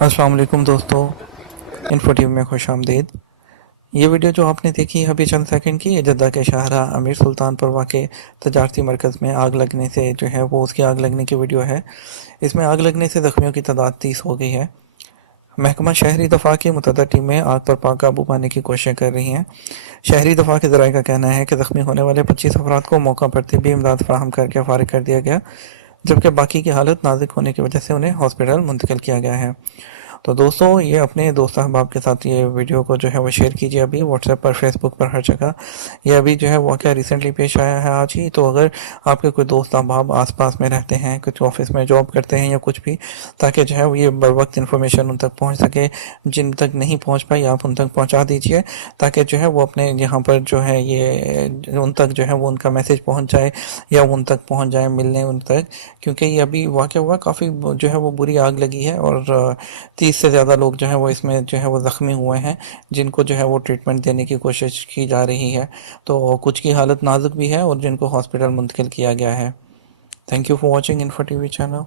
अस्सलाम वालेकुम दोस्तों, इन्फो टीवी में खुश आमदीद। ये वीडियो जो आपने देखी अभी चंद सेकंड की, ये जद्दा के शाहरा अमीर सुल्तान पर वाक़े तजारती मरकज़ में आग लगने से जो है वो उसकी आग लगने की वीडियो है। इसमें आग लगने से ज़ख्मियों की तादाद 30 हो गई है। महकमा शहरी दफा की मुतअद्दिद टीमें आग पर काबू पाने की कोशिशें कर रही हैं। शहरी दफा के ज़राए का कहना है कि ज़ख्मी होने वाले 25 अफराद को मौका पर तिब्बी इमदाद फराहम करके फारिग कर दिया गया, जबकि बाकी की हालत नाजुक होने की वजह से उन्हें हॉस्पिटल मुंतकिल किया गया है। तो दोस्तों, ये अपने दोस्त अहबाब के साथ ये वीडियो को जो है वो शेयर कीजिए। अभी व्हाट्सएप पर, फेसबुक पर, हर जगह ये अभी जो है वाक़या रिसेंटली पेश आया है आज ही। तो अगर आपके कोई दोस्त अहबाब आस पास में रहते हैं, कुछ ऑफिस में जॉब करते हैं या कुछ भी, ताकि जो है वो ये बर वक्त इन्फॉर्मेशन उन तक पहुँच सके। जिन तक नहीं पहुँच पाई आप उन तक पहुँचा दीजिए, ताकि जो है वो अपने यहाँ पर जो है ये उन तक जो है वो उनका मैसेज पहुँच जाए या उन तक पहुँच जाए मिलने उन तक। क्योंकि ये अभी वाक़या हुआ, काफ़ी जो है वो बुरी आग लगी है और 30 से ज़्यादा लोग जो हैं वो इसमें जो है वो ज़ख्मी हुए हैं, जिनको जो है वो ट्रीटमेंट देने की कोशिश की जा रही है। तो कुछ की हालत नाजुक भी है और जिनको हॉस्पिटल मुंतकिल किया गया है। Thank you for watching info TV channel.